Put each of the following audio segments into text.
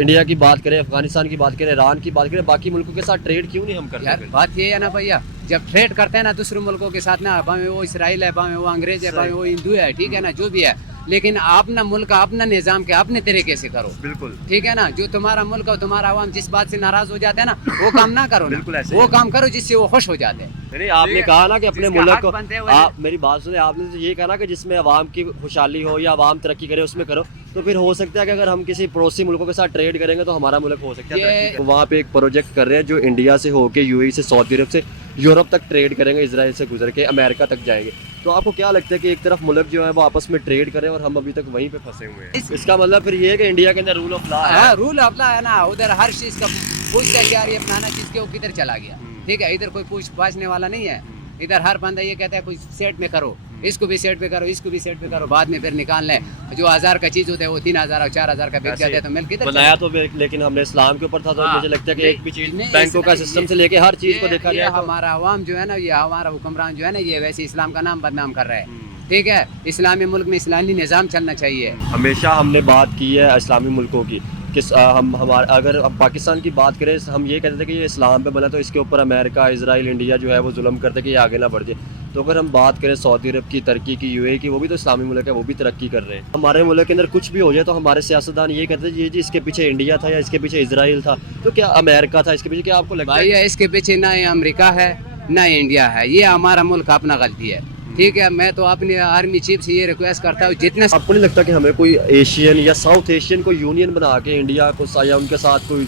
India की बात करें, अफगानिस्तान की बात करें, ईरान की बात करें, बाकी मुल्कों के साथ ट्रेड क्यों नहीं हम करते यार फिर? बात ये है ना भैया, जब ट्रेड करते हैं ना दूसरे मुल्कों के साथ ना, भाਵੇਂ वो इसराइल है, भाਵੇਂ वो अंग्रेज है, सही। भाਵੇਂ वो हिंदू है, ठीक है ना, जो भी है, लेकिन अपना मुल्क अपना निज़ाम के अपने तरीके से करो। बिल्कुल ठीक है ना, जो तुम्हारा मुल्क और तुम्हारा अवाम जिस बात से नाराज हो जाते हैं ना, वो काम ना करो ना। बिल्कुल ऐसे ही वो है। काम करो जिससे वो खुश हो जाते हैं। नहीं, आपने कहा ना कि अपने जिसका मुल्क हक को, बनते हैं वही- आप मेरी बात सुने, आपने तो ये कहा ना कि जिसमें अवाम की खुशहाली हो या अवाम तरक्की करे उसमें करो। तो फिर हो सकता है कि अगर हम किसी पड़ोसी मुल्कों के साथ ट्रेड करेंगे तो हमारा मुल्क हो सकता है ये- तरक्की करे। तो वहाँ पे एक प्रोजेक्ट कर रहे हैं जो इंडिया से होके यूएई से, सऊदी अरब से यूरोप तक ट्रेड करेंगे, इसराइल से गुजर के अमेरिका तक जाएंगे। तो आपको क्या लगता है कि एक तरफ मुल्क जो है वो आपस में ट्रेड करें और हम अभी तक वहीं पे फंसे हुए हैं? इसका मतलब फिर ये है कि इंडिया के अंदर रूल ऑफ लॉ है। हाँ, रूल अपना है ना, उधर हर चीज का पूछता है कि यार ये फलाना चीज के वो किधर चला गया। ठीक है, इधर कोई पूछ पाछने वाला नहीं है। इधर हर बंदा ये कहता है कुछ सेट में करो, इसको भी सेट पे करो, इसको भी सेट पे करो, बाद में फिर निकाल लें। जो 1000 का चीज होता है वो 3000 और 4000 का बिक ऐसे जाता है, तो मिल किधर बनाया तो लेकिन हमने इस्लाम के ऊपर था, तो हाँ, मुझे लगता है कि नहीं, एक भी चीज नहीं, बैंकों का नहीं, सिस्टम से लेके हर चीज को देखा ये जाए तो हमारा अवाम जो है ना, ये हमारा हुक्मरान जो है ना, ये वैसे इस्लाम का नाम बदनाम कर रहा है। ठीक है, इस्लामी मुल्क में इस्लामी निज़ाम चलना चाहिए। हमेशा हमने बात की है इस्लामी मुल्कों की कि हम हमारे, अगर अब पाकिस्तान की बात करें, हम ये कहते थे कि ये इस्लाम पे बना तो इसके ऊपर अमेरिका, इजराइल, इंडिया जो है वो जुल्म करते कि ये आगे ना बढ़ जाए। तो अगर हम बात करें सऊदी अरब की, तुर्की की, यूएई की, वो भी तो इस्लामी मुल्क है, वो भी तरक्की कर रहे हैं। हमारे मुल्क के अंदर कुछ भी हो जाए तो हमारे सियासतदान ये कहते हैं ये जी इसके पीछे इंडिया था या इसके पीछे इजराइल था, तो क्या अमेरिका था इसके पीछे? क्या आपको लगता भाई है? इसके पीछे ना अमेरिका है ना इंडिया है, ये हमारा मुल्क अपना गलती है। ठीक है, मैं तो अपने आर्मी चीफ से ये रिक्वेस्ट करता हूँ जितने आपको नहीं लगता कि हमें कोई एशियन या साउथ एशियन को यूनियन बना के इंडिया को या उनके साथ कोई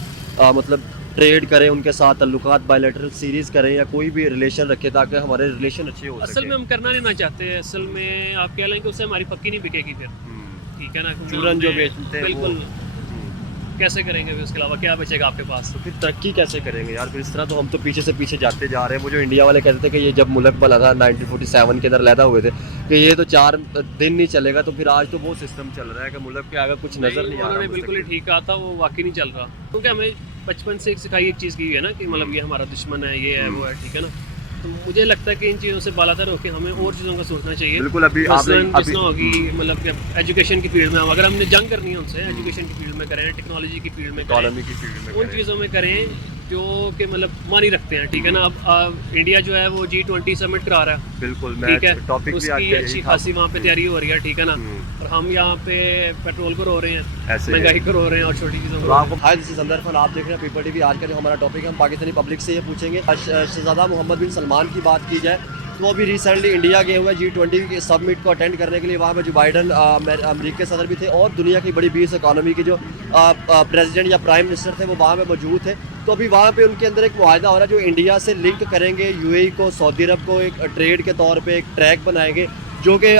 मतलब ट्रेड करें, उनके साथ ताल्लुकात बायलैटरल सीरीज करें या कोई भी रिलेशन रखें ताकि हमारे रिलेशन अच्छे हो सके? असल में हम करना नहीं ना चाहते हैं। असल में आप कह लें कि उससे हमारी पक्की नहीं बिकेगी फिर। ठीक है ना, क्योंकि चूरन जो हमने- बेचते हैं बिल्कुल कैसे करेंगे फिर, उसके अलावा क्या बचेगा आपके पास? तो फिर तरक्की कैसे करेंगे यार? फिर इस तरह तो हम तो पीछे से पीछे जाते जा रहे हैं। वो जो इंडिया वाले कहते थे कि ये जब मुल्क बना था 1947 के अंदर लैदा हुए थे कि ये तो 4 दिन नहीं चलेगा, तो फिर आज तो वो सिस्टम चल रहा है कि मुल्क के आगे कुछ नजर नहीं आ उन्होंने रहा। बिल्कुल ही ठीक कहा था, वो वाकई नहीं चल रहा। क्योंकि हमें बचपन से एक सिखाई एक चीज़ की है ना कि मतलब ये हमारा दुश्मन है, ये है, वो है। ठीक है ना, तो मुझे लगता है कि इन चीज़ों से बालातर होकर हमें और चीज़ों का सोचना चाहिए। बिल्कुल। अभी मसलन आपने जिस तरह होगी, मतलब कि एजुकेशन की फील्ड में हम, अगर हमने जंग करनी है उनसे, एजुकेशन की फील्ड में करें, टेक्नोलॉजी की फील्ड में करें, इकोनॉमी की फील्ड में उन करें। चीज़ों में करें जो कि मतलब मानी रखते हैं। ठीक है ना, अब इंडिया जो है वो G20 समिट करा रहा है। बिल्कुल, मैं ठीक है, टॉपिक भी आज उसकी का अच्छी यही था। खासी वहाँ पे तैयारी हो रही है। ठीक है ना, और हम यहाँ पे पेट्रोल पर हो रहे हैं, ऐसे महंगाई पर हो रहे हैं और छोटी चीज़ों तो पर। आपको हाय, दिस इज अंदर फन, आप देख रहे हैं पीपल टीवी। आज का जो हमारा टॉपिक है, हम पाकिस्तानी पब्लिक से ये पूछेंगे शहजादा मोहम्मद बिन सलमान की बात की जाए तो वो अभी रिसेंटली इंडिया गए हुए G20 के समिट को अटेंड करने के लिए। वहाँ पे जो बाइडन अमेरिका के सदर भी थे और दुनिया की बड़ी 20 इकोनॉमी के जो प्रेसिडेंट या प्राइम मिनिस्टर थे वो वहाँ पे मौजूद थे। तो अभी वहाँ पे उनके अंदर एक मुआहदा हो रहा है जो इंडिया से लिंक करेंगे यूएई को, सऊदी अरब को, एक ट्रेड के तौर पे एक ट्रैक बनाएंगे जो कि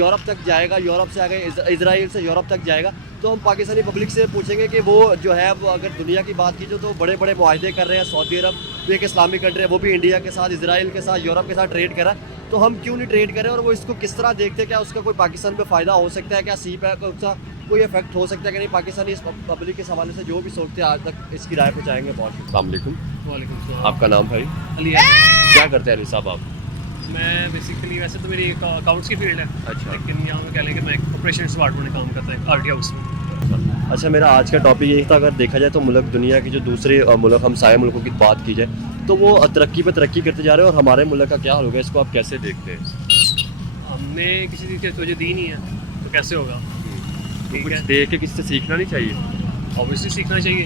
यूरोप तक जाएगा, यूरोप से आगे इजराइल से यूरोप तक जाएगा। तो हम पाकिस्तानी पब्लिक से पूछेंगे कि वो जो है वो अगर दुनिया की बात की तो बड़े बड़े मुआहदे कर रहे हैं। सऊदी अरब तो एक इस्लामिक कंट्री है, वो भी इंडिया के साथ, इजराइल के साथ, यूरोप के साथ ट्रेड कर रहा है। तो हम क्यों नहीं ट्रेड करें और वो इसको किस तरह देखते हैं? क्या उसका कोई पाकिस्तान पे फ़ायदा हो सकता है? क्या सी पे उसका कोई इफेक्ट हो सकता है कि नहीं? पाकिस्तानी इस पब्लिक के हवाले से जो भी सोचते हैं आज तक इसकी राय पे चाहेंगे। बहुत अस्सलाम वालेकुम। वालेकुम सलाम। आपका नाम भाई? अली है। क्या करते हैं अली साहब आप? मैं बेसिकली, वैसे तो मेरी अकाउंट्स की फील्ड है, अच्छा। लेकिन यहाँ में कह लें कि मैं ऑपरेशन डिपार्टमेंट में काम करता हूँ आरटी हाउस में। अच्छा, मेरा आज का टॉपिक यही था, अगर देखा जाए तो मुल्क, दुनिया की जो दूसरे मुल्क, हमसाया मुल्कों की बात की जाए तो वो तरक्की पे तरक्की करते जा रहे हैं और हमारे मुल्क का क्या हाल होगा, इसको आप कैसे देखते हैं? हमने किसी चीज़ की तवज्जो दी नहीं है तो कैसे होगा? तो ठीक कुछ है, देख के किसी से सीखना नहीं चाहिए? ऑब्वियसली सीखना चाहिए।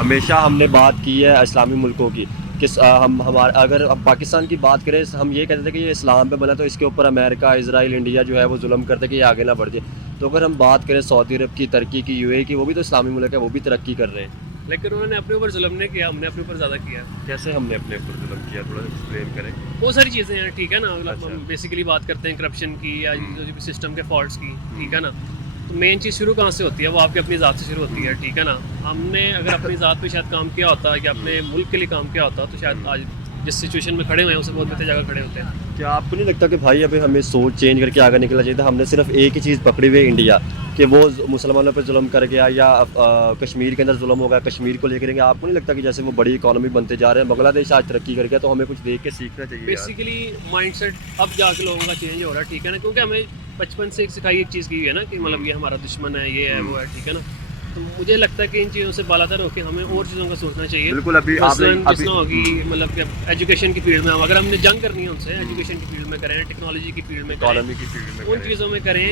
हमेशा हमने बात की है इस्लामी मुल्कों की कि हम हमारे, अगर अब पाकिस्तान की बात करें, हम ये कहते थे कि ये इस्लाम पे बना तो इसके ऊपर अमेरिका, इजराइल, इंडिया जो है वो जुल्म करते कि ये आगे ना बढ़ जाए। तो अगर हम बात करें सऊदी अरब की, तुर्की की, यूएई की, वो भी तो इस्लामी मुल्क है, वो भी तरक्की कर रहे हैं। लेकिन उन्होंने अपने ऊपर जुल्म नहीं किया, हमने अपने ऊपर ज़्यादा किया। कैसे हमने अपने ऊपर जुल्म किया, थोड़ा एक्सप्लेन करें। बहुत सारी चीज़ें हैं। ठीक है ना, मतलब अच्छा। हम बेसिकली बात करते हैं करप्शन की या जो भी सिस्टम के फॉल्ट्स की। ठीक है ना, तो मेन चीज़ शुरू कहाँ से होती है? वो आपकी अपनी ज़ात से शुरू होती है। ठीक है ना, हमने अगर अपनी ज़ात पे शायद काम किया होता या अपने मुल्क के लिए काम किया होता तो शायद आज जिस सिचुएशन में खड़े हुए हैं उससे बहुत बेहतर जगह खड़े होते हैं। क्या आपको नहीं लगता कि भाई अभी हमें सोच चेंज करके आगे निकलना चाहिए था? हमने सिर्फ एक ही चीज़ पकड़ी हुई है इंडिया, कि वो मुसलमानों पर जुल्म कर गया या कश्मीर के अंदर जुल्म होगा, कश्मीर को लेकर। आपको नहीं लगता कि जैसे वो बड़ी इकोनॉमी बनते जा रहे हैं, बांग्लादेश आज तरक्की कर गया, तो हमें कुछ देख के सीखना चाहिए यार? बेसिकली माइंडसेट अब जाके लोगों का चेंज हो रहा है। ठीक है ना, क्योंकि हमें बचपन से एक सिखाई एक चीज़ की है ना कि मतलब ये हमारा दुश्मन है, ये है, वो है। ठीक है ना, तो मुझे लगता है कि इन चीज़ों से बालातर होकर हमें और चीज़ों का सोचना चाहिए। बिल्कुल, अभी आपने मसलन जिस तरह होगी मतलब कि एजुकेशन की फील्ड में हम अगर हमने जंग करनी है उनसे, एजुकेशन की फील्ड में करें, टेक्नोलॉजी की फील्ड में करें, इकोनॉमी की फील्ड में उन करें। चीज़ों में करें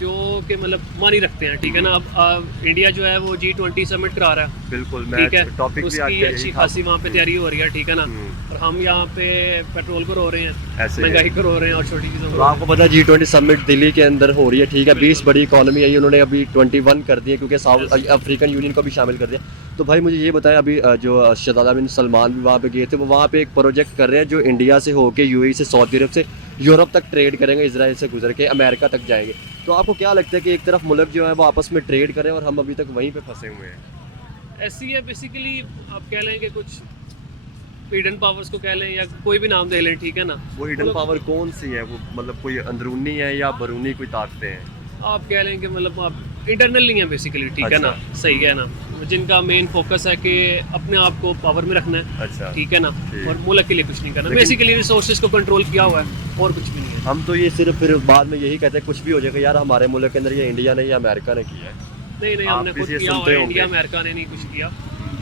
जो कि मतलब मानी रखते हैं, ठीक है ना। अब इंडिया जो है वो G20 समिट करा रहा है, बिल्कुल, ठीक है, टॉपिक भी उसकी आपके अच्छी यही था। खासी वहाँ पे तैयारी हो रही है, ठीक है ना। और हम यहाँ पे पेट्रोल को रो रहे हैं, ऐसे ही है। महंगाई को रो रहे हैं और छोटी चीज़ों तो को। आपको पता है G20 समिट दिल्ली के अंदर हो रही है, ठीक है, 20 बड़ी इकोनॉमी है, उन्होंने अभी 21 कर दिए क्योंकि साउथ अफ्रीकन यूनियन को भी शामिल कर दिया। तो भाई मुझे ये बताएं, अभी जो शहजादा बिन सलमान भी वहाँ पे गए थे, वो वहाँ पे एक प्रोजेक्ट कर रहे हैं जो इंडिया से होके यूएई से, सऊदी अरब से यूरोप तक ट्रेड करेंगे, इजराइल से गुजर के अमेरिका तक जाएंगे। तो आपको क्या लगता है कि एक तरफ मुल्क जो है वो आपस में ट्रेड करें और हम अभी तक वहीं पे फंसे हुए हैं? ऐसी है बेसिकली, आप कह लें कि कुछ हिडन पावर्स को कह लें या कोई भी नाम दे लें, ठीक है ना। वो हिडन पावर कौन सी है? वो मतलब कोई अंदरूनी है या बरूनी कोई ताकतें हैं? आप कह लें कि मतलब आप इंटरनल नहीं है बेसिकली, ठीक है ना, सही है ना, जिनका मेन फोकस है कि अपने आप को पावर में रखना है, अच्छा, ठीक है ना, ठीक। और मुल्क के लिए कुछ नहीं करना, लेकिन- बेसिकली रिसोर्सेज को कंट्रोल किया हुआ है और कुछ भी नहीं है। हम तो ये सिर्फ फिर बाद में यही कहते हैं कुछ भी हो जाएगा यार, हमारे मुल्क के अंदर ये इंडिया ने या अमेरिका ने किया है। नहीं नहीं, आप हमने भी खुद ये किया हुआ सुनते है, होंगे। इंडिया अमेरिका ने नहीं कुछ किया,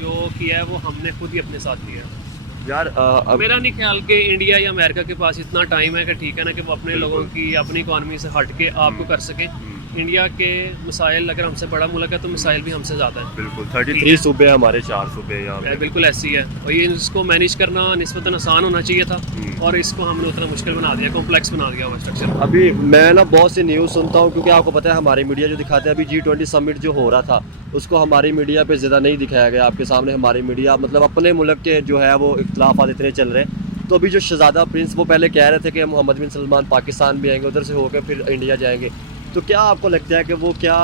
जो किया है वो हमने खुद ही अपने साथ किया है। यार अब मेरा नहीं ख्याल कि इंडिया या अमेरिका के पास इतना टाइम है कि ठीक है ना कि वो अपने बिल्कुल। लोगों की अपनी इकॉनमी से हट के आपको कर सकें। इंडिया के मिसाइल अगर हमसे बड़ा मुल्क है तो मिसाइल भी हमसे ज़्यादा है, बिल्कुल 33 सूबे हैं हमारे, 4 सूबे हैं यहाँ पे। बिल्कुल ऐसी है। और ये इसको मैनेज करना निस्बतन आसान होना चाहिए था और इसको हमने उतना मुश्किल बना दिया, कॉम्प्लेक्स बना दिया हुआ स्ट्रक्चर। अभी मैं ना बहुत सी न्यूज़ सुनता हूँ क्योंकि आपको पता है हमारी मीडिया जो दिखाते हैं, अभी G20 समिट जो हो रहा था उसको हमारी मीडिया पे ज़्यादा नहीं दिखाया गया। आपके सामने हमारी मीडिया मतलब अपने मुल्क के जो है वो इख्तलाफात इतने चल रहे हैं। तो अभी जो शहजादा प्रिंस वो पहले कह रहे थे कि मोहम्मद बिन सलमान पाकिस्तान भी आएंगे, उधर से होकर फिर इंडिया जाएंगे। तो क्या आपको लगता है कि वो क्या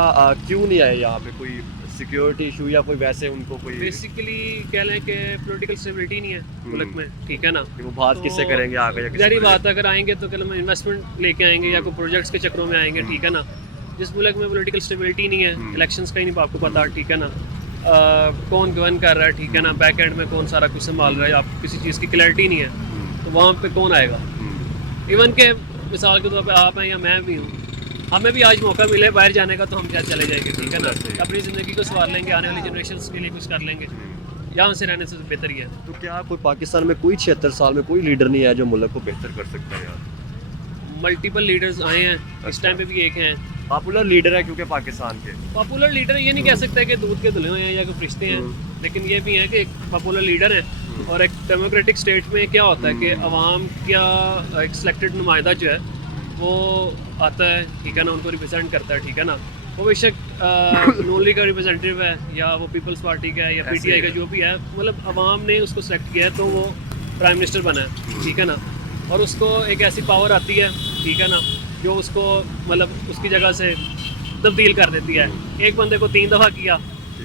क्यों नहीं आए यहाँ पे? कोई सिक्योरिटी इशू या कोई वैसे उनको कोई बेसिकली कह लें कि पॉलिटिकल स्टेबिलिटी नहीं है मुल्क में, ठीक है ना। कि वो बात तो किससे करेंगे आगे या किसी जारी project? बात है, अगर आएंगे तो कल में इन्वेस्टमेंट लेके आएंगे या कोई प्रोजेक्ट्स के चक्रों में आएंगे, ठीक है ना। जिस मुल्क में पॉलिटिकल स्टेबिलिटी नहीं है, इलेक्शंस का ही नहीं आपको पता, ठीक है ना, कौन गवर्न कर रहा है, ठीक है ना, बैक एंड में कौन सारा कुछ संभाल रहा है, आप किसी चीज़ की क्लैरिटी नहीं है, तो वहाँ पे कौन आएगा। इवन के मिसाल के तौर पे आप हैं या मैं भी हूँ, हमें भी आज मौका मिले बाहर जाने का तो हम क्या चले जाएंगे, ठीक है ना, अपनी ज़िंदगी को संवार लेंगे, आने वाली जनरेशन के लिए कुछ कर लेंगे, यहाँ से रहने से बेहतर ही है। तो क्या कोई पाकिस्तान में कोई 76 साल में कोई लीडर नहीं है जो मुल्क को बेहतर कर सकता है यार? मल्टीपल लीडर्स आए हैं, इस टाइम पे भी एक हैं पॉपुलर लीडर है क्योंकि पाकिस्तान के। Popular leader. ये नहीं कह सकते कि दूध के धुले हुए हैं या कोई फरिश्ते हैं, लेकिन ये भी है कि एक पॉपुलर लीडर है। और एक डेमोक्रेटिक स्टेट में क्या होता है कि अवाम का एक सिलेक्टेड नुमाइंदा जो है वो आता है, ठीक है ना, उनको रिप्रेजेंट करता है, ठीक है ना। वो बेशक नून लीग का रिप्रेजेंटेटिव है या वो पीपल्स पार्टी का है या ऐसे पीटीआई का, है। जो भी है, मतलब अवाम ने उसको सेलेक्ट किया है तो वो प्राइम मिनिस्टर बना है, ठीक है ना। और उसको एक ऐसी पावर आती है, ठीक है ना, जो उसको मतलब उसकी जगह से तब्दील कर देती है। एक बंदे को 3 दफ़ा किया,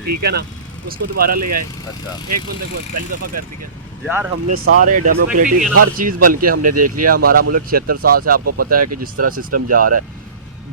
ठीक है ना, उसको दोबारा ले आए, अच्छा एक बंदे को पहली दफ़ा कर दिया। यार, हमने सारे नहीं है डेमोक्रेटिक ना। हर चीज़ बन के हमने देख लिया। हमारा मुल्क 76 साल से आपको पता है कि जिस तरह सिस्टम जा रहा है,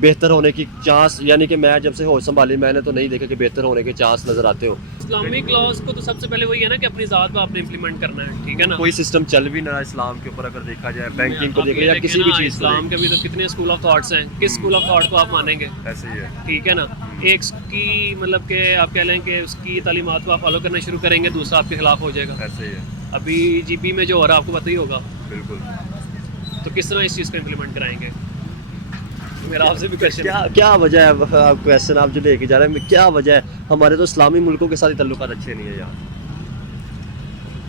बेहतर होने की चांस, यानी कि मैं जब से होश संभाली मैंने तो नहीं देखा कि बेहतर होने के चांस नज़र आते हो। इस्लामिक लॉज को तो सबसे पहले वही है ना कि अपनी ज़ात को आपने इम्प्लीमेंट करना है, ठीक है ना। कोई सिस्टम चल भी ना रहा इस्लाम के ऊपर, अगर देखा जाए बैंकिंग को आप देख ये लिया, देखें किसी भी ना, चीज़ को इस्लाम के भी तो कितने स्कूल ऑफ थॉट्स हैं, किस स्कूल ऑफ थॉट को आप मानेंगे, देख। ऐसे ही है। ठीक है ना। एक की मतलब कि आप कह लें कि उसकी तालीमात को आप फॉलो करना शुरू करेंगे, दूसरा आपके खिलाफ हो जाएगा। ऐसे ही है, अभी जीपी में जो हो रहा है आपको पता ही होगा, बिल्कुल। तो किस तरह इस चीज़ को इम्प्लीमेंट कराएंगे। मेरा आपसे भी क्वेश्चन क्या क्या वजह है? क्वेश्चन आप जो लेके जा रहे हैं, क्या वजह है? हमारे तो इस्लामी मुल्कों के साथ ही ताल्लुकात अच्छे नहीं है यार।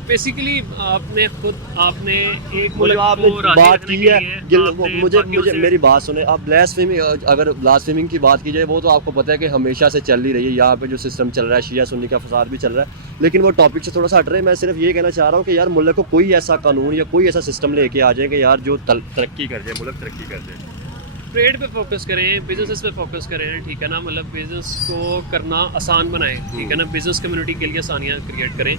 बेसिकली आपने एक मुझे मुल्क आपने को राजी बात रखने की के है, लिए आपने मुझे बाकियों मुझे से- मेरी बात सुने। अब ब्लास्फेमिंग, अगर ब्लास्फेमिंग की बात की जाए, वो तो आपको पता है कि हमेशा से चल ही रही है। यहाँ पे जो सिस्टम चल रहा है, शिया सुन्नी का फसाद भी चल रहा है, लेकिन वो टॉपिक से थोड़ा सा हट रहे हैं। मैं सिर्फ ये कहना चाह रहा हूँ कि यार मुल्क को कोई ऐसा कानून या कोई ऐसा सिस्टम लेके आ जाए कि यार जो तरक्की कर जाए, मुल्क तरक्की कर जाए। ट्रेड पे फोकस करें, बिजनेस पे फोकस करें, ठीक है ना, मतलब बिजनेस को करना आसान बनाएं, ठीक है ना, बिजनेस कम्युनिटी के लिए आसानियाँ क्रिएट करें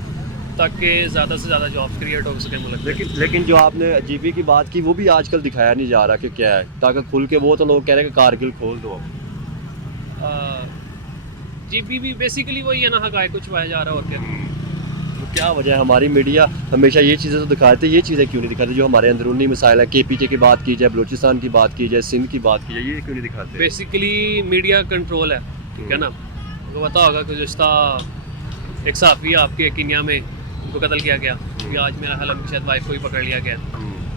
ताकि ज़्यादा से ज़्यादा जॉब क्रिएट हो सके मुल्क में। लेकिन जो आपने जीपी की बात की, वो भी आजकल दिखाया नहीं जा रहा कि क्या है, ताकि खुल के, वो तो लोग कह रहे हैं कि कारगिल खोल दो। जीपी भी बेसिकली वही है ना, हक़ाइक़ को छुपाया जा रहा है और क्या। तो क्या वजह है? हमारी मीडिया हमेशा ये चीज़ें तो दिखाते, ये चीज़ें क्यों नहीं दिखाते जो हमारे अंदरूनी मसाइल है? KPK की बात की जाए, बलूचिस्तान की बात की जाए, सिंध की बात की जाए, ये क्यों नहीं दिखाते? बेसिकली मीडिया कंट्रोल है, ठीक है ना। आपको पता होगा कि गुज़िश्ता एक सहाफ़ी आपके कीनिया में उनको कत्ल किया गया, क्योंकि आज मेरा ख्याल उनकी शायद वाइफ को ही पकड़ लिया गया।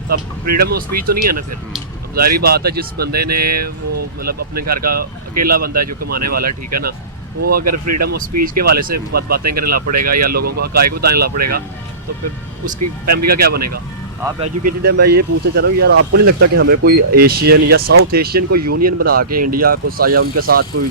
तब फ्रीडम ऑफ स्पीच तो नहीं है ना फिर। अब ज़ाहिर बात है जिस बंदे ने वो मतलब अपने घर का अकेला बंदा है जो कमाने वाला, ठीक है ना, वो अगर फ्रीडम ऑफ स्पीच के वाले से बातें करने लग पड़ेगा या लोगों को हक़ाइक़ बताने लग पड़ेगा, तो फिर उसकी फैमिली का क्या बनेगा। आप एजुकेटेड है, मैं ये पूछना चाह रहा हूँ यार, आपको नहीं लगता कि हमें कोई एशियन या साउथ एशियन को यूनियन बना के इंडिया को या उनके साथ कोई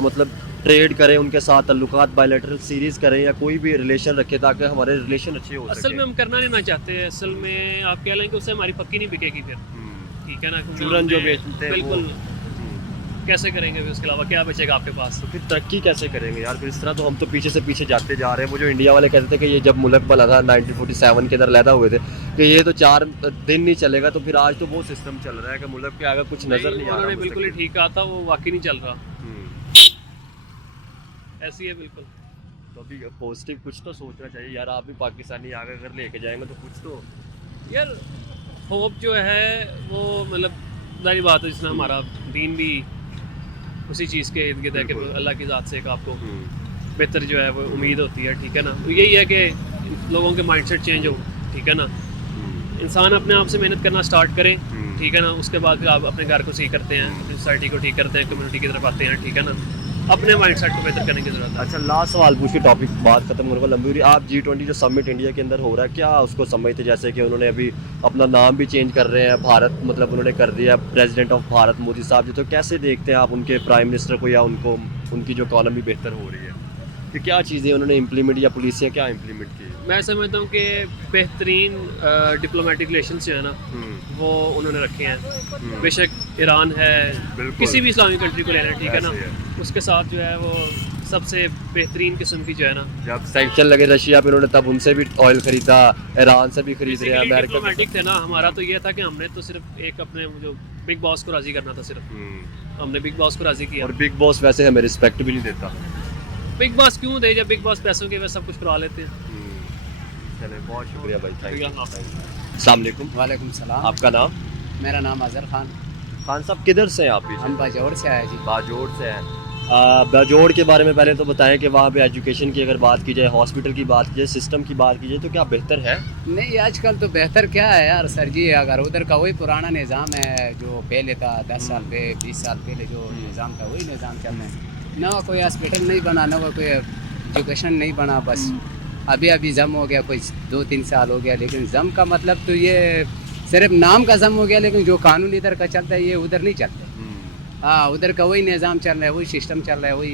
मतलब ट्रेड करें, उनके साथ ताल्लुकात बायलैटरल सीरीज़ करें या कोई भी रिलेशन रखें ताकि हमारे रिलेशन अच्छे हो सके। असल में हम करना नहीं ना चाहते, असल में आप कह लें कि उससे हमारी पक्की नहीं बिकेगी फिर, ठीक है ना। चूरन जो बेचते हैं बिल्कुल कैसे करेंगे फिर, उसके अलावा क्या बचेगा आपके पास। तो फिर तरक्की कैसे करेंगे यार, फिर इस तरह तो हम तो पीछे से पीछे जाते जा रहे हैं। वो जो इंडिया वाले कहते थे कि ये जब मुल्क बना था 1947 के अंदर लैदा हुए थे कि ये तो 4 दिन नहीं चलेगा, तो फिर आज तो वो सिस्टम चल रहा है कि मुल्क के आगे कुछ नज़र नहीं आ रहा। उन्होंने बिल्कुल ही ठीक कहा था, वो वाकई नहीं चल रहा, ऐसी है बिल्कुल। तो अभी पॉजिटिव कुछ तो सोचना चाहिए यार, आप भी पाकिस्तानी आगे अगर लेके जाएंगे तो कुछ तो यार होप जो है वो मतलब जारी बात है, जिसमें हमारा दीन भी उसी चीज़ के इर्द गिर्द है कि अल्लाह की ज़ात से एक आपको बेहतर जो है वो उम्मीद होती है, ठीक है ना। तो यही है कि लोगों के माइंडसेट चेंज हो, ठीक है ना। इंसान अपने आप से मेहनत करना स्टार्ट करे, ठीक है ना, उसके बाद फिर आप अपने घर को सही करते हैं, सोसाइटी को ठीक करते हैं, कम्युनिटी की तरफ आते हैं, ठीक है ना। अपने माइंडसेट को बेहतर करने की ज़रूरत है। अच्छा लास्ट सवाल पूछ के टॉपिक बात खत्म करने को लंबी हो रही है। आप G20 जो समिट इंडिया के अंदर हो रहा है, क्या उसको समझते, जैसे कि उन्होंने अभी अपना नाम भी चेंज कर रहे हैं, भारत मतलब उन्होंने कर दिया प्रेसिडेंट ऑफ भारत मोदी साहब जी, तो कैसे देखते हैं आप उनके प्राइम मिनिस्टर को या उनको उनकी जो इकॉनमी बेहतर हो रही है, कि क्या चीज़ें उन्होंने इम्प्लीमेंट या पॉलिसियाँ क्या इम्प्लीमेंट की। मैं समझता हूँ कि बेहतरीन डिप्लोमेटिक रिलेशन जो है ना वो उन्होंने रखे हैं। बेशक ईरान है, किसी भी इस्लामी कंट्री को लेना, ठीक है ना, उसके साथ जो है वो सबसे बेहतरीन किस्म की जो है ना, जब सैंक्शन लगे रशिया पे उन्होंने तब उनसे भी ऑयल खरीदा, ईरान से भी खरीद रहे हैं, अमेरिका। डिप्लोमेटिक थे ना, हमारा तो ये था कि हमने तो सिर्फ एक अपने जो बिग बॉस को राज़ी करना था, सिर्फ हमने बिग बॉस को राज़ी किया। और बिग बॉस वैसे हमें रिस्पेक्ट भी नहीं देता। बिग बॉस क्यों दे, जब बिग बॉस पैसों के वजह सब कुछ करवा लेते हैं। चले बहुत शुक्रिया भाई, थैंक यू। अस्सलाम वालेकुम। वालेकुम सलाम। आपका नाम? मेरा नाम अजहर खान। खान साहब किधर से हैं आप? हम बाजोड़ से आए जी। बाजोड़ से हैं। बाजोड़ के बारे में पहले तो बताएं कि वहाँ पे एजुकेशन की अगर बात की जाए, हॉस्पिटल की बात की जाए, सिस्टम की बात की जाए, तो क्या बेहतर है? नहीं आजकल तो बेहतर क्या है यार सर जी, अगर उधर का वही पुराना निज़ाम है जो पहले था, 10 साल पे 20 साल पहले जो निज़ाम था वही निज़ाम चल रहा है ना। कोई हॉस्पिटल नहीं बना, ना कोई एजुकेशन नहीं बना, बस अभी जम हो गया, कोई 2-3 साल हो गया। लेकिन जम का मतलब तो ये सिर्फ नाम का जम हो गया, लेकिन जो कानून इधर का चलता है ये उधर नहीं चलता। हाँ, उधर का वही निज़ाम चल रहा है, वही सिस्टम चल रहा है, वही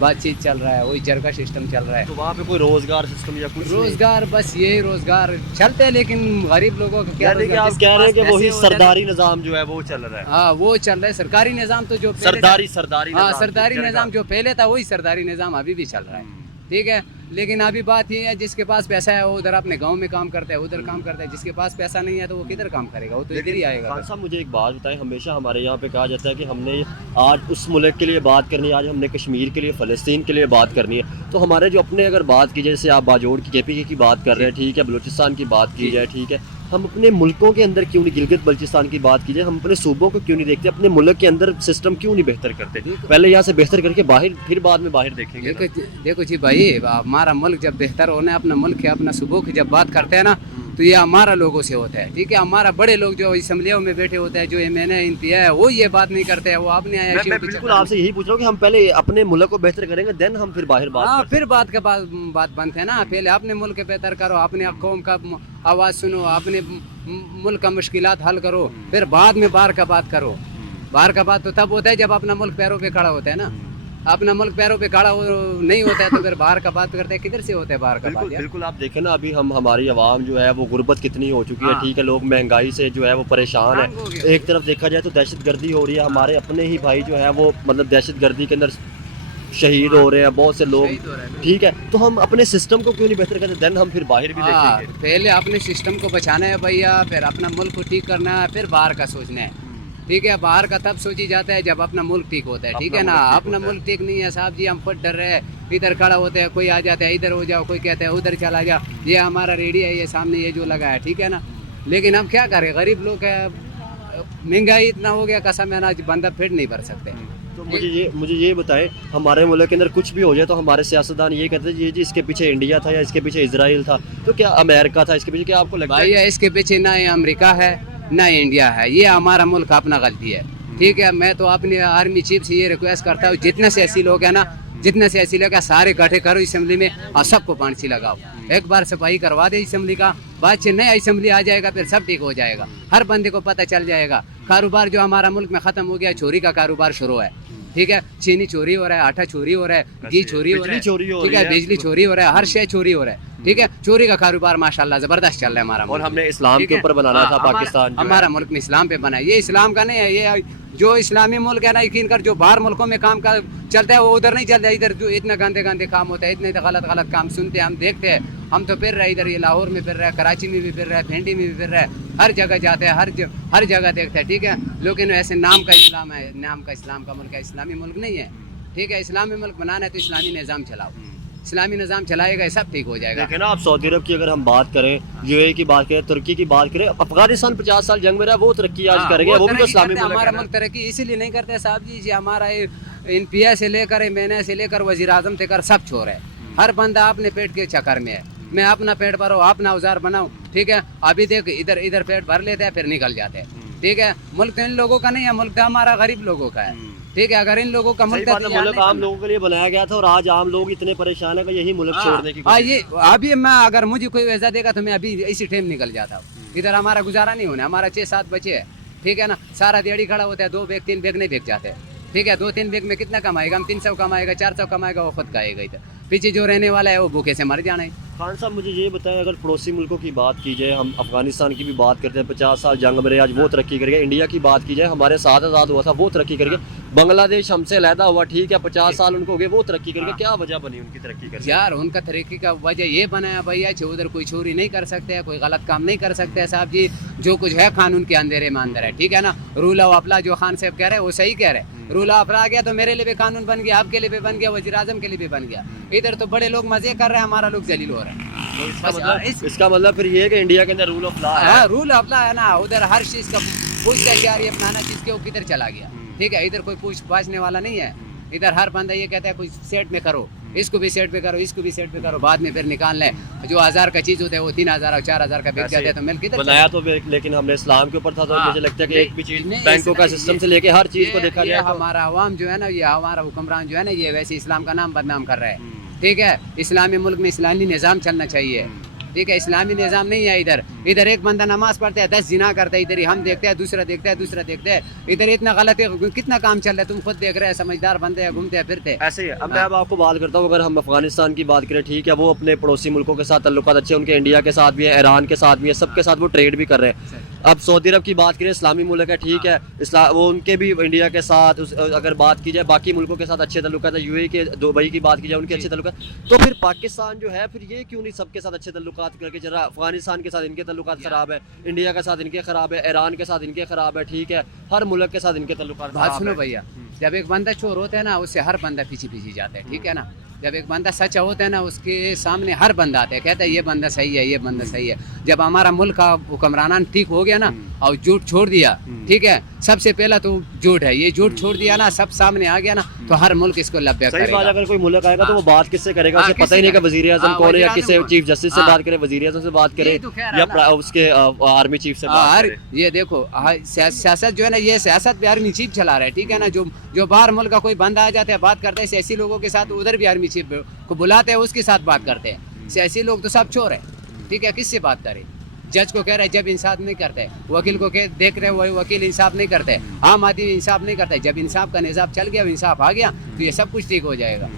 बातचीत चल रहा है, वही जरगा सिस्टम चल रहा है। तो वहाँ पे कोई रोजगार सिस्टम या कुछ रोजगार, बस यही रोजगार चलते हैं, लेकिन गरीब लोगों का क्या। आप कह रहे हैं कि वही सरदारी निज़ाम जो है वो चल रहा है? हाँ वो चल रहा है, सरकारी निज़ाम तो जो सरदारी हाँ सरदारी निज़ाम जो पहले था वही सरदारी निज़ाम अभी भी चल रहा है, ठीक है। लेकिन अभी बात ये है, जिसके पास पैसा है वो उधर अपने गांव में काम करता है, उधर काम करता है, जिसके पास पैसा नहीं है तो वो किधर काम करेगा, वो तो इधर ही आएगा। खान साहब मुझे एक बात बताएं, हमेशा हमारे यहाँ पे कहा जाता है कि हमने आज उस मुल्क के लिए बात करनी है, आज हमने कश्मीर के लिए, फ़लस्तीन के लिए बात करनी है। तो हमारे जो अपने अगर बात की जाए, जैसे आप बाजोड़ की KPK की बात कर रहे हैं, ठीक है, बलूचिस्तान की बात की जाए, ठीक है, हम अपने मुल्कों के अंदर क्यों नहीं, गिलगित बल्चिस्तान की बात की जाए, हम अपने सूबों को क्यों नहीं देखते, अपने मुल्क के अंदर सिस्टम क्यों नहीं बेहतर करते? पहले यहाँ से बेहतर करके बाहर, फिर बाद में बाहर देखेंगे। देखो जी भाई, हमारा मुल्क जब बेहतर होना है, अपना मुल्क है, अपना सूबों की जब बात करते हैं ना, तो ये हमारा लोगों से होता है, ठीक है। हमारा बड़े लोग जो असम्बलियों में बैठे होते हैं, जो MNA MP है, वो ये बात नहीं करते हैं, वो अपने मैं बिल्कुल आपसे यही पूछ रहा हूँ कि हम पहले अपने मुल्क को बेहतर करेंगे, देन हम फिर बाहर बात। हाँ, फिर बात बनते हैं ना। पहले अपने मुल्क के बेहतर करो, अपने कौम का आवाज़ सुनो, अपने मुल्क का मुश्किलात हल करो, फिर बाद में बाहर का बात करो। बाहर का बात तो तब होता है जब अपना मुल्क पैरों पे खड़ा होता है ना। अपना मुल्क पैरों पे खड़ा नहीं होता है तो फिर बाहर का बात करते हैं, किधर से होता है बाहर का बात? बिल्कुल आप देखें ना, अभी हमारी आवाम जो है वो गुर्बत कितनी हो चुकी है, ठीक है, लोग महंगाई से जो है वो परेशान है। एक तरफ देखा जाए तो दहशतगर्दी हो रही है, हमारे अपने ही भाई जो है वो मतलब दहशतगर्दी के अंदर शहीद हो रहे हैं बहुत से लोग, ठीक है। तो हम अपने सिस्टम को क्यों नहीं बेहतर करते, देन हम फिर बाहर भी देखेंगे। पहले अपने सिस्टम को बचाना है भैया, फिर अपना मुल्क को ठीक करना है, फिर बाहर का सोचना है, ठीक है। बाहर का तब सोची जाता है जब अपना मुल्क ठीक होता है, ठीक है ना। अपना मुल्क ठीक नहीं है साहब जी, हम खुद डर रहे हैं, इधर खड़ा होते हैं, कोई आ जाता है इधर हो जाओ, कोई कहता है उधर चला जा, ये हमारा रेडी है, ये सामने ये जो लगा है, ठीक है ना। लेकिन हम क्या करें, गरीब लोग है, महंगाई इतना हो गया, कसम है ना, बंदा पेट नहीं भर सकते, तो मुझे ये बताएं, हमारे मुल्क के अंदर कुछ भी हो जाए तो हमारे सियासतदान ये कहते हैं जी इसके पीछे इंडिया था या इसके पीछे इजराइल था, तो क्या अमेरिका था इसके पीछे, क्या आपको लगता है? भाई इसके पीछे ना अमेरिका है ना इंडिया है, ये हमारा मुल्क अपना गलती है। ठीक है, मैं तो अपने आर्मी चीफ से ये रिक्वेस्ट करता हूँ, जितने सियासी लोग हैं ना, जितने सियासी लोग हैं सारे इकट्ठे करो असेंबली में और सबको फांसी लगाओ। एक बार सफाई करवा दे असेंबली का, बाद से नया असेंबली आ जाएगा, फिर सब ठीक हो जाएगा। हर बंदे को पता चल जाएगा। कारोबार जो हमारा मुल्क में खत्म हो गया, चोरी का कारोबार शुरू है। ठीक है, चीनी चोरी हो रहा है, आटा चोरी हो रहा है, घी चोरी हो रहा है, ठीक है, बिजली चोरी हो रहा है, हर शय चोरी हो रहा है। ठीक है, चोरी का कारोबार माशाल्लाह जबरदस्त चल रहा है हमारा। और हमने इस्लाम के ऊपर बनाना था पाकिस्तान, हमारा मुल्क में इस्लाम पे बना है। ये इस्लाम का नहीं है, ये जो इस्लामी मुल्क है ना, यकीन कर जो बाहर मुल्कों में काम का चलता है वो उधर नहीं चलता है। इधर जो इतना गंदे गंदे काम होता है, इतने गलत काम सुनते हैं, हम देखते हैं। हम तो फिर रहे इधर, ये लाहौर में फिर रहे, कराची में भी फिर रहे, भिंडी में भी फिर रहे, हर जगह जाते हैं, हर जगह देखते हैं। ठीक है, लेकिन ऐसे नाम का इस्लाम है, नाम का इस्लाम का मुल्क है, इस्लामी मुल्क नहीं है। ठीक है, इस्लामी मुल्क बनाना है तो इस्लामी निज़ाम चलाओ, इस्लामी निज़ाम चलाएगा सब ठीक हो जाएगा। देखिए ना, आप सऊदी अरब की अगर हम बात करें, यूएई की बात करें, तुर्की की बात करें, अफगानिस्तान 50 साल जंग में रहा, वो तरक्की आज करेंगे, वो भी तो इस्लामी मुल्क है। हमारा मुल्क तरक्की इसीलिए नहीं करते साहब जी, हमारा NPA से लेकर MNA से लेकर वजीर आजम तक सब छोर है। हर बंदा अपने पेट के चक्कर में है, मैं अपना पेट भरो, अपना औजार बनाऊं। ठीक है, अभी देख इधर पेट भर लेते हैं, फिर निकल जाते हैं। ठीक है, मुल्क तो इन लोगों का नहीं है, मुल्क तो हमारा गरीब लोगों का है। ठीक है, अगर इन लोगों का मुल्क आम लोगों के लिए बनाया गया था और आज आम लोग इतने परेशान है कि यही मुल्क छोड़ने की ये अभी मैं अगर मुझे कोई वैसा देगा तो मैं अभी इसी टाइम निकल जाता हूँ। इधर हमारा गुजारा नहीं होना, हमारा 6-7 बच्चे है। ठीक है ना, सारा दिहाड़ी खड़ा होता है, 2 बैग 3 बैग नहीं बेच जाते। ठीक है, 2-3 बैग में कितना कमाएगा? हम 300 कमाएगा, 400 कमाएगा, वो खुद खाएगा। इधर पीछे जो रहने वाला है वो भूखे से मर जाना है। खान साहब मुझे ये बताएं, अगर पड़ोसी मुल्कों की बात की जाए, हम अफगानिस्तान की भी बात करते हैं, 50 साल जंग में रहे, आज वो तरक्की करके, इंडिया की बात की जाए, हमारे साथ आज़ाद हुआ था, वो तरक्की करके, बांग्लादेश हमसे अलहदा हुआ, ठीक है, 50 साल उनको हो गए, वो तरक्की करके, क्या वजह बनी उनकी तरक्की करके? यार उनका तरक्की का वजह ये बनाया भैया, उधर कोई चोरी नहीं कर सकते हैं, कोई गलत काम नहीं कर सकते हैं साहब जी। जो कुछ है कानून के अंधेरे में अंदर है। ठीक है ना, रूल ऑफ अपला जो खान साहब कह रहे हैं वो सही कह रहे हैं। रूल ऑफ अपला आ गया तो मेरे लिए भी कानून बन गया, आपके लिए भी बन गया, वजीर आजम के लिए भी बन गया। इधर तो बड़े लोग मजे कर रहे हैं, हमारा लोग जलील हो रहे हैं। इसका मतलब फिर ये है कि इंडिया के अंदर रूल ऑफ लॉ है। रूल ऑफ लॉ है ना, उधर हर चीज का पूछताछ आ रही है, अपनाना चीज के वो किधर चला गया। ठीक है, इधर कोई पूछ पाछने वाला नहीं है। इधर हर बंदा ये कहता है कोई सेट में करो, इसको भी सेट पे करो, इसको भी सेट पे करो, बाद में फिर निकाल लें। जो 1000 का चीज होता है वो 3000 और 4000 का बेच जाते हैं, तो मिल किधर बनाया तो लेकिन हमने इस्लाम के ऊपर था, तो मुझे लगता है कि एक भी चीज बैंकों का सिस्टम से लेके हर चीज को देखा जाए, हमारा अवाम जो है ना, ये हमारा हुक्मरान जो है ना, ये वैसे इस्लाम का नाम बदनाम कर रहा है। ठीक है, इस्लामी मुल्क में इस्लामी निज़ाम चलना चाहिए। ठीक है, इस्लामी निज़ाम नहीं है इधर एक बंदा नमाज पढ़ता है, 10 जिना करता है, इधर ही हम देखते हैं, दूसरा देखता है, दूसरा देखते हैं। इधर इतना गलत है, कितना काम चल रहा है, तुम खुद देख रहे हैं, समझदार बंदे हैं, घूमते हैं फिरते हैं। ऐसे ही है। अब मैं आपको बात करता हूँ, अगर हम अफगानिस्तान की बात करें, ठीक है, वो अपने पड़ोसी मुल्कों के साथ ताल्लुकात अच्छे, उनके इंडिया के साथ भी है, ईरान के साथ भी है, सबके साथ वो ट्रेड भी कर रहे हैं। अब सऊदी अरब की बात करें, इस्लामी मुल्क है, ठीक है, वो उनके भी इंडिया के साथ, अगर बात की जाए बाकी मुल्कों के साथ अच्छे ताल्लुकात है, यूएई के, दुबई की बात की जाए, उनके अच्छे ताल्लुकात, तो फिर पाकिस्तान जो है, फिर ये क्यों नहीं सबके साथ अच्छे ताल्लुकात करके चल रहा? अफगानिस्तान के साथ इनके ताल्लुकात खराब है, इंडिया के साथ इनके खराब है, ईरान के साथ इनके खराब है। ठीक है, हर मुल्क के साथ इनके ताल्लुकात। बात सुनो भैया, जब एक बंदा चोर होता है ना, उससे हर बंदा पीछे जाता है। ठीक है ना, जब एक बंदा सच्चा होता है ना, उसके सामने हर बंदा आता है, कहता है ये बंदा सही है, ये बंदा सही है। जब हमारा मुल्क का हुक्मरान ठीक हो गया ना और झूठ छोड़ दिया, ठीक है, सबसे पहला तो झूठ है, ये झूठ छोड़ दिया ना, सब सामने आ गया ना, तो हर मुल्क इसको लब्या करेगा। अगर कोई मुल्क आएगा तो वो बात किससे करेगा, उसे पता ही नहीं कि वजीर आजम कौन है, या किसी चीफ जस्टिस से बात करे, वजीर आजम से बात करे, या उसके आर्मी चीफ से बात करे। ये देखो सियासत जो है ना, ये सियासत भी आर्मी चीफ चला रहा है। ठीक है ना, जो बाहर मुल्क का कोई बंदा आ जाता है, बात करता है सियासी लोगों के साथ, उधर भी आर्मी चीफ को बुलाते हैं, उसके साथ बात करते हैं। सियासी लोग तो सब चोर है। ठीक है, किससे बात करें? जज को कह रहे हैं जब इंसाफ नहीं करते, वकील को देख रहे वही वकील इंसाफ नहीं करते, आम आदमी इंसाफ नहीं करते। जब इंसाफ का निज़ाम चल गया, इंसाफ आ गया, तो ये सब कुछ ठीक हो जाएगा।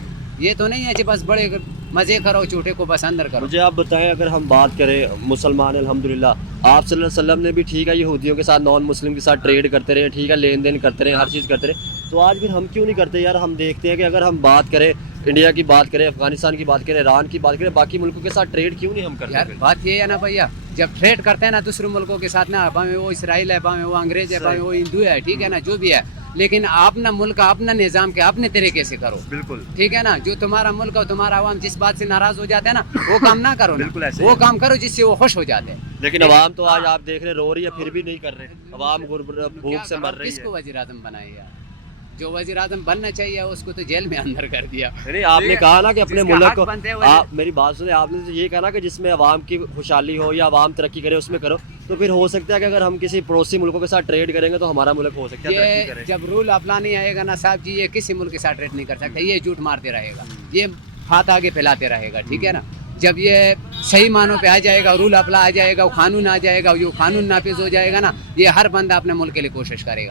ये तो नहीं है कि बस बड़े मज़े करो, झूठे को बस अंदर करो। मुझे आप बताएं, अगर हम बात करें मुसलमान, अल्हम्दुलिल्लाह आप सल्लल्लाहु अलैहि वसल्लम ने भी, ठीक है, यहूदियों के साथ, नॉन मुस्लिम के साथ ट्रेड करते रहे, ठीक है, लेन देन करते रहे, हर चीज़ करते रहे, तो आज फिर हम क्यों नहीं करते यार? हम देखते हैं कि अगर हम बात करें, इंडिया की बात करें, अफगानिस्तान की बात करें, ईरान की बात करें, बाकी मुल्कों के साथ ट्रेड क्यों नहीं हम करते? यार बात ये है ना भैया, जब ट्रेड करते हैं ना दूसरे मुल्कों के साथ ना, भाਵੇਂ वो इसराइल है, भाਵੇਂ वो अंग्रेज है, भाਵੇਂ वो हिंदू है, ठीक है ना, जो भी है, लेकिन अपना मुल्क का अपना निज़ाम के अपने तरीके से करो। बिल्कुल, ठीक है ना, जो तुम्हारा मुल्क और तुम्हारा अवाम जिस बात से नाराज हो जाते हैं ना, वो काम ना करो। बिल्कुल ऐसे वो काम करो जिससे वो खुश हो जाते हैं। लेकिन अवाम तो आज आप देख रहे रो रही है, फिर भी नहीं कर रहे, अवाम भूख से मर रही है। किसको वज़ीर आज़म बनाए यार? जो वजीर आजम बनना चाहिए उसको तो जेल में अंदर कर दिया। नहीं आपने कहा ना कि अपने जिसके मुल्क हक को बनते हैं आप मेरी बात सुने, आपने तो ये कहा ना कि जिसमें अवाम की खुशहाली हो या अवाम तरक्की करे उसमें करो, तो फिर हो सकता है कि अगर हम किसी पड़ोसी मुल्कों के साथ ट्रेड करेंगे तो हमारा मुल्क हो सकता है तरक्की ये करे। जब रूल अपना नहीं आएगा ना साहब जी, ये किसी मुल्क के साथ ट्रेड नहीं कर सकता, ये झूठ मारते रहेगा, ये हाथ आगे फैलाते रहेगा, ठीक है ना। जब ये सही मानों पे आ जाएगा, रूल अपना आ जाएगा, वो कानून आ जाएगा, जो कानून नाफिज हो जाएगा ना, ये हर बंदा अपने मुल्क के लिए कोशिश करेगा।